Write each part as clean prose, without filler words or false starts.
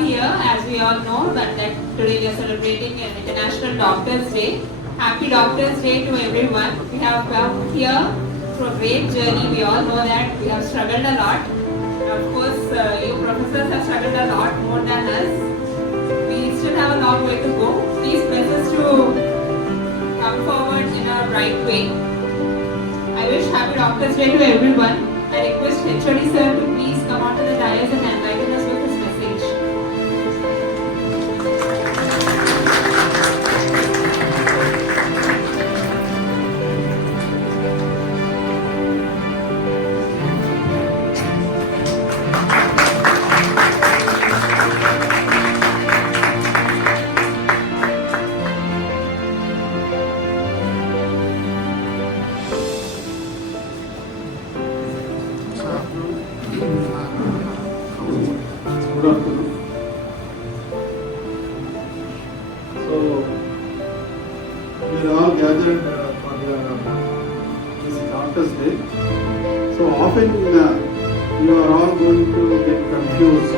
are here, as we all know, that today we are celebrating an International Doctors' Day. Happy Doctors' Day to everyone. We have come here through a great journey. We all know that we have struggled a lot. Of course, you professors have struggled a lot more than us. We still have a long way to go. Please bless us to come forward in a right way. I wish Happy Doctors' Day to everyone. I request HOD sir to please come onto the dais and enlighten us with his message. Good afternoon. So, we are all gathered for this Doctor's Day. So often you are all going to get confused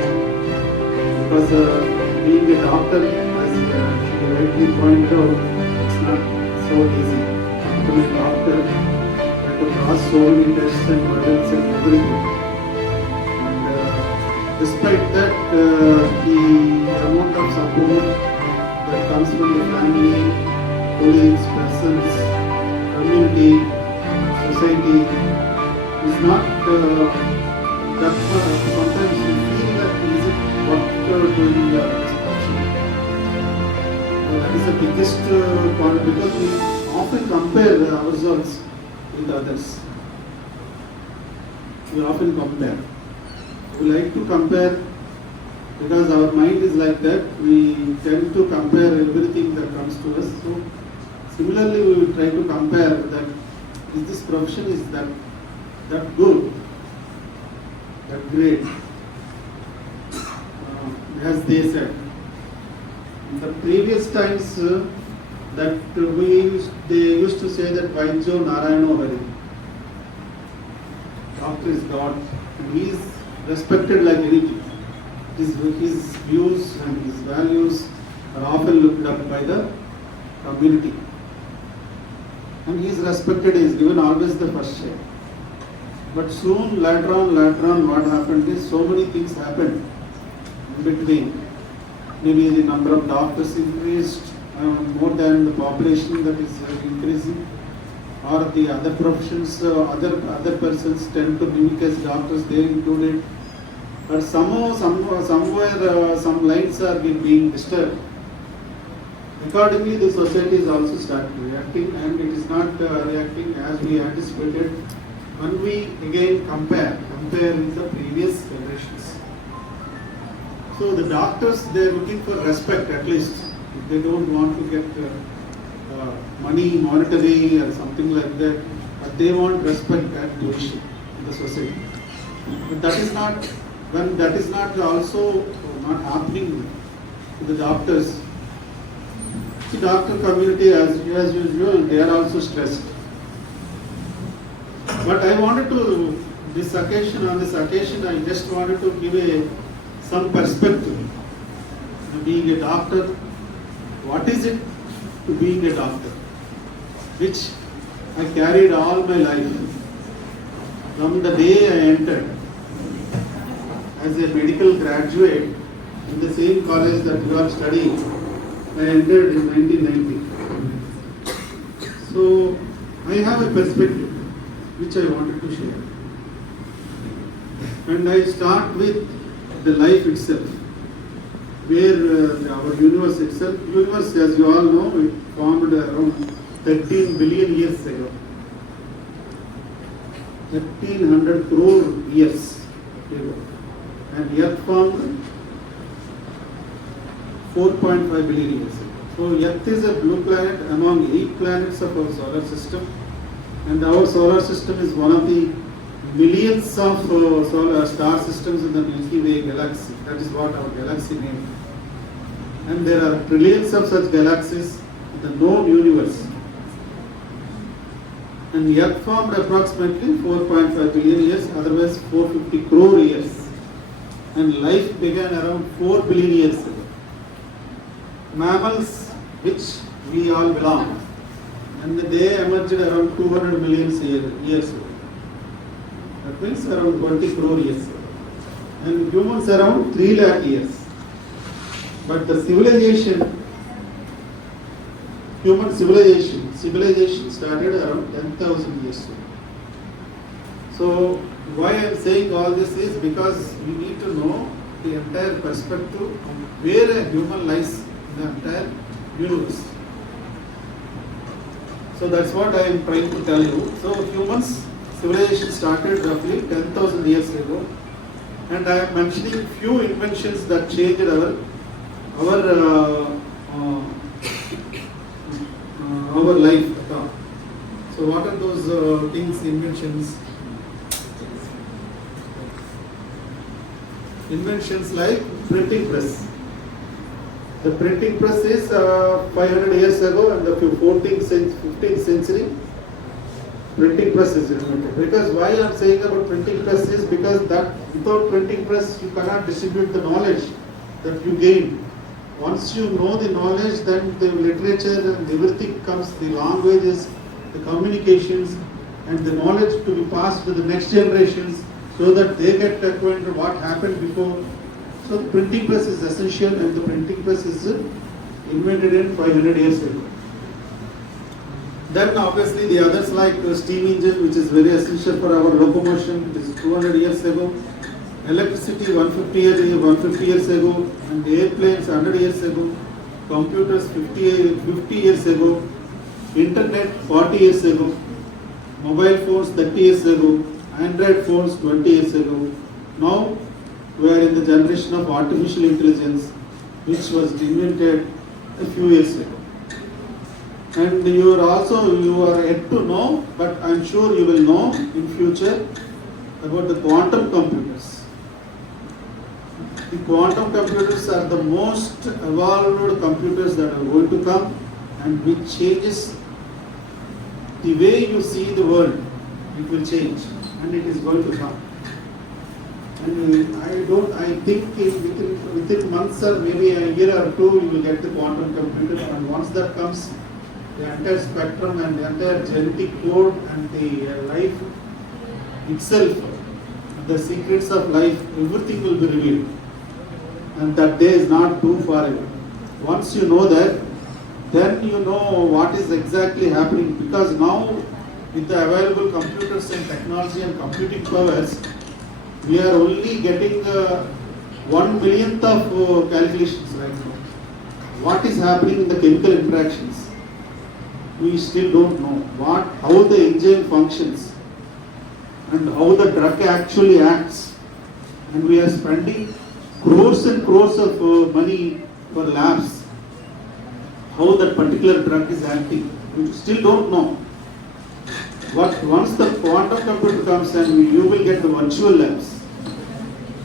because being a doctor, as you rightly pointed out, it's not so easy. To be a doctor, you have to pass so many tests and hurdles and everything. Despite that, the amount of support that comes from the family, colleagues, persons, community, society is not that much. Sometimes you feel that is it what you're doing this option. That is the biggest point because we often compare ourselves with others. We often compare. We like to compare because our mind is like that. We tend to compare everything that comes to us. So similarly, we will try to compare that is this profession is that good, that great, as they said. In the previous times, that they used to say that Vaidyo Narayano Hari, doctor is God, and he is respected like anything. His views and his values are often looked up by the community. And he is respected, he is given always the first share. But soon, later on, what happened is so many things happened in between. Maybe the number of doctors increased more than the population that is increasing. Or the other professions, other persons tend to mimic as doctors, they included. But somehow, somewhere, some lines are being disturbed. Accordingly, the society is also started reacting, and it is not reacting as we anticipated when we again compare with the previous generations. So the doctors, they are looking for respect at least. They don't want to get money, monetary or something like that, but they want respect and devotion in the society. But that is not, when that is not also not happening to the doctors, the doctor community as usual, they are also stressed. But I wanted to, on this occasion, I just wanted to give some perspective. Being a doctor, what is it to being a doctor? Which I carried all my life. From the day I entered as a medical graduate in the same college that you are studying, I entered in 1990. So I have a perspective which I wanted to share. And I start with the life itself, where our universe itself, universe as you all know, it formed around 13 billion years ago. 1300 crore years ago. And Earth formed 4.5 billion years ago. So Earth is a blue planet among 8 planets of our solar system. And our solar system is one of the millions of solar star systems in the Milky Way galaxy. That is what our galaxy name. And there are trillions of such galaxies in the known universe. And the Earth formed approximately 4.5 billion years, otherwise 450 crore years. and life began around 4 billion years ago. Mammals, which we all belong, and they emerged around 200 million years ago. That means around 20 crore years ago. And humans around 3 lakh years. But the human civilization started around 10,000 years ago. So why I am saying all this is because you need to know the entire perspective of where a human lies in the entire universe. So that's what I am trying to tell you. So humans civilization started roughly 10,000 years ago, and I am mentioning few inventions that changed our life at all. So what are those things, inventions? Inventions like printing press. The printing press is 500 years ago, and the 15th century printing press is invented. Because why I am saying about printing press is because that without printing press you cannot distribute the knowledge that you gain. Once you know the knowledge, then the literature and everything comes, the languages, the communications, and the knowledge to be passed to the next generations so that they get acquainted what happened before. So the printing press is essential, and the printing press is invented in 500 years ago. Then obviously the others like steam engine, which is very essential for our locomotion, which is 200 years ago. Electricity 150 years ago, and airplanes 100 years ago, computers 50 years ago, internet 40 years ago, mobile phones 30 years ago, Android phones 20 years ago. Now we are in the generation of artificial intelligence, which was invented a few years ago. And you are yet to know, but I am sure you will know in future about the quantum computers. The quantum computers are the most evolved computers that are going to come, and which changes the way you see the world. It will change, and it is going to come. And I think within months or maybe a year or two, you will get the quantum computer, and once that comes, the entire spectrum and the entire genetic code and the life itself, the secrets of life, everything will be revealed. And that day is not too far away. Once you know that, then you know what is exactly happening, because now with the available computers and technology and computing powers, we are only getting 1/millionth of calculations right now. What is happening in the chemical interactions? We still don't know how the enzyme functions and how the drug actually acts, and we are spending crores and crores of money for labs. How that particular drug is acting, we still don't know. But once the quantum computer comes, and you will get the virtual labs,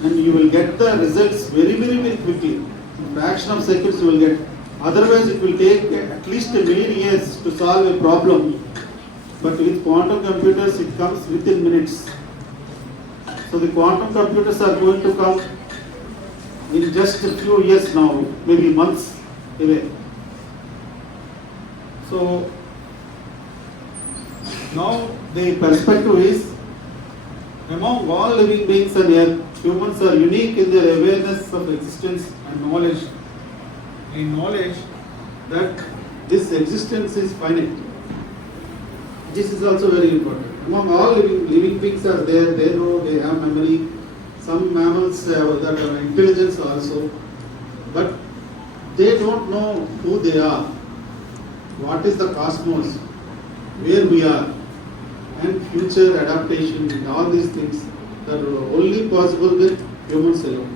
and you will get the results very, very, very quickly. In fraction of seconds you will get. Otherwise it will take at least 1 million years to solve a problem. But with quantum computers it comes within minutes. So the quantum computers are going to come in just a few years now, maybe months away. So now the perspective is, among all living beings on earth, humans are unique in their awareness of existence and knowledge. In knowledge that this existence is finite. This is also very important. Among all living beings are there, they know, they have memory. Some mammals have that intelligence also, but they don't know who they are, what is the cosmos, where we are, and future adaptation, and all these things that are only possible with humans alone.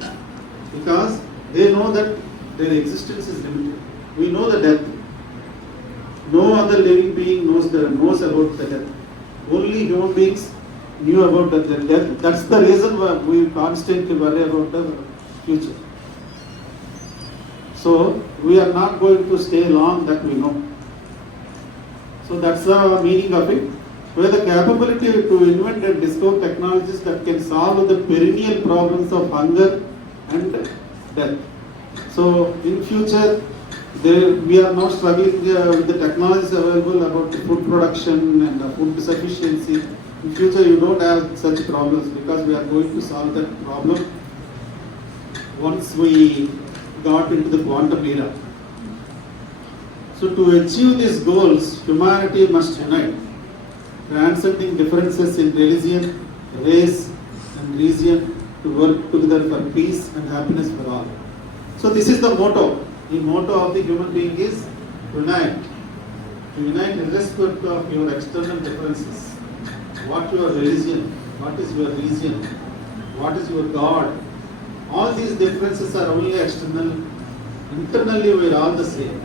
Because they know that their existence is limited. We know the death. No other living being knows about the death. Only human beings knew about the death. That's the reason why we constantly worry about the future. So we are not going to stay long, that we know. So that's the meaning of it. We have the capability to invent and discover technologies that can solve the perennial problems of hunger, and death. So in future, we are not struggling with the technologies available about food production and food sufficiency. In future, you don't have such problems because we are going to solve that problem once we got into the quantum era. So to achieve these goals, humanity must unite, transcending differences in religion, race and region to work together for peace and happiness for all. So this is the motto. The motto of the human being is unite. To unite irrespective of your external differences. What your religion, what is your region, what is your God. All these differences are only external. Internally we are all the same.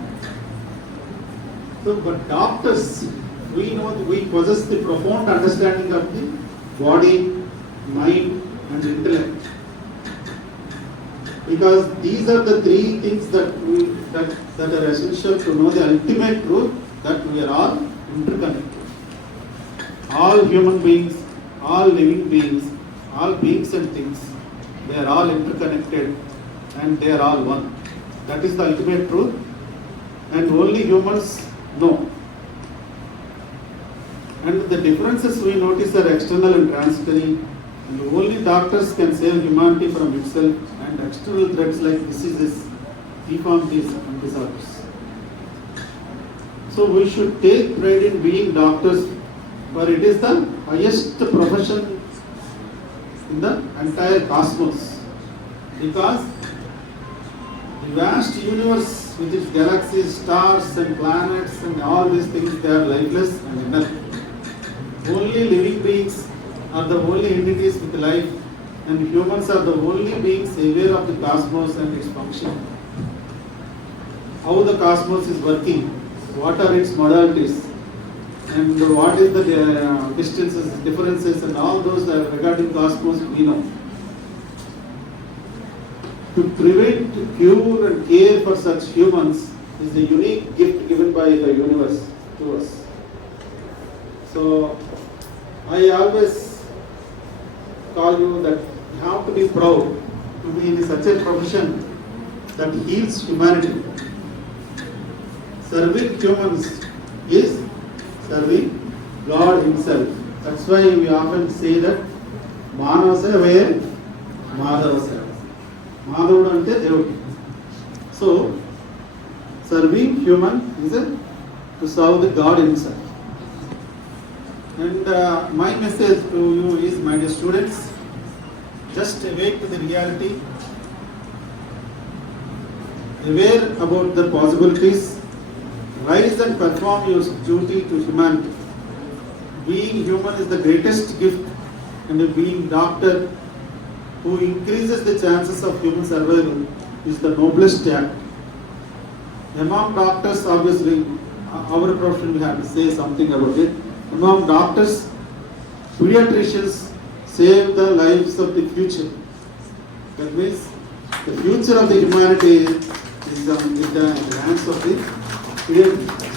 So, but doctors, we know that we possess the profound understanding of the body, mind and intellect. Because these are the three things that are essential to know the ultimate truth that we are all interconnected. All human beings, all living beings, all beings and things, they are all interconnected and they are all one. That is the ultimate truth, and only humans know. And the differences we notice are external and transitory, and only doctors can save humanity from itself and external threats like diseases, deformities and disorders. So we should take pride in being doctors, for it is the highest profession in the entire cosmos. Because the vast universe with its galaxies, stars and planets and all these things, they are lifeless and inert. Only living beings are the only entities with life, and humans are the only beings aware of the cosmos and its function. How the cosmos is working, what are its modalities, and what is the distances, differences and all those that are regarding cosmos we know. To prevent, cure and care for such humans is a unique gift given by the universe to us. So I always call you that you have to be proud to be in such a profession that heals humanity. Serving humans is serving God Himself. That's why we often say that Manava Sevaya, Madhava Sevaya. Madhavudu ante Devudu. So, serving human is to serve the God Himself. And my message to you is, my dear students, just awake to the reality, aware about the possibilities, rise and perform your duty to humanity. Being human is the greatest gift, and being doctor who increases the chances of human survival is the noblest act. Among doctors, obviously, our profession we have to say something about it. Among doctors, pediatricians save the lives of the future. That means the future of the humanity is in the hands of the pediatricians.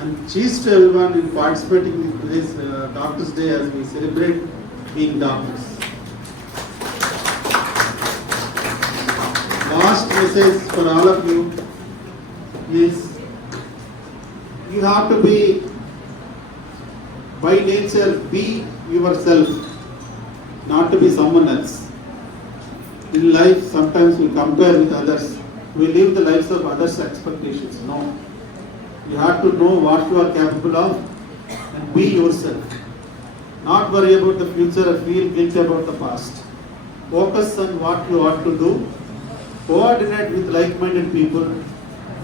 And cheers to everyone in participating in today's Doctors' Day as we celebrate being doctors. Last message for all of you is, you have to be, by nature, be yourself, not to be someone else. In life, sometimes we compare with others. We live the lives of others' expectations. No. You have to know what you are capable of and be yourself. Not worry about the future or feel guilty about the past. Focus on what you ought to do. Coordinate with like-minded people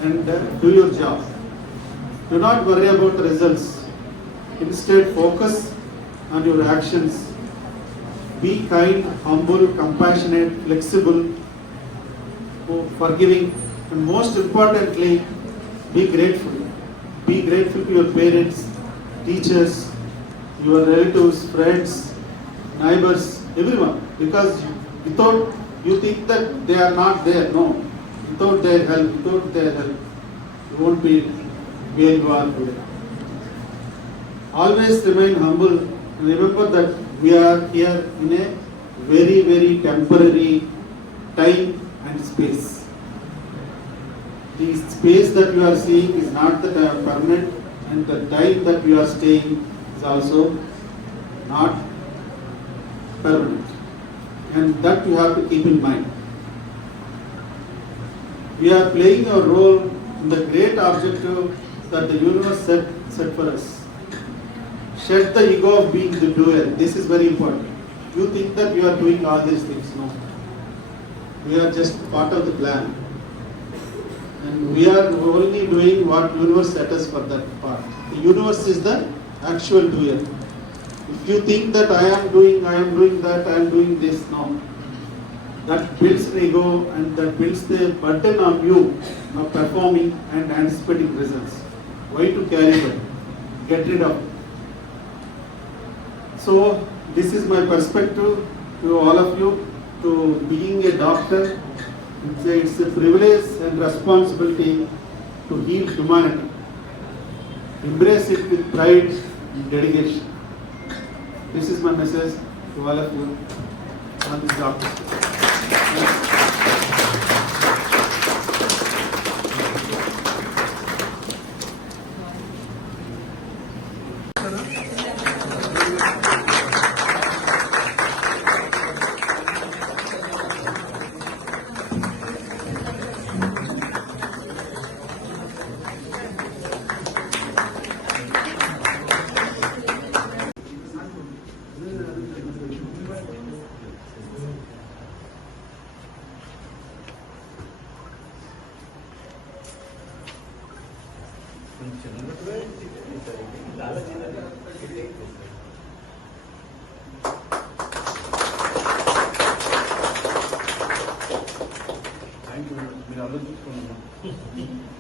and do your job. Do not worry about the results. Instead, focus on your actions. Be kind, humble, compassionate, flexible, forgiving, and most importantly, be grateful. Be grateful to your parents, teachers, your relatives, friends, neighbors, everyone. Because without, you think that they are not there. No. Without their help, you won't be where you are today. Always remain humble and remember that we are here in a very, very temporary time and space. The space that you are seeing is not the permanent, and the time that you are staying is also not permanent. And that you have to keep in mind. We are playing a role in the great objective that the universe set for us. Shed the ego of being the doer. This is very important. You think that you are doing all these things. No. We are just part of the plan. And we are only doing what universe set us for that part. The universe is the actual doer. If you think that I am doing that, I am doing this, no. That builds an ego and that builds the burden on you of performing and anticipating results. Why to carry that? Get rid of it. So this is my perspective to all of you. To being a doctor, it's a privilege and responsibility to heal humanity. Embrace it with pride and dedication. This is my message to all of you on this doctor. మీరు ఆలోచించుకున్నాను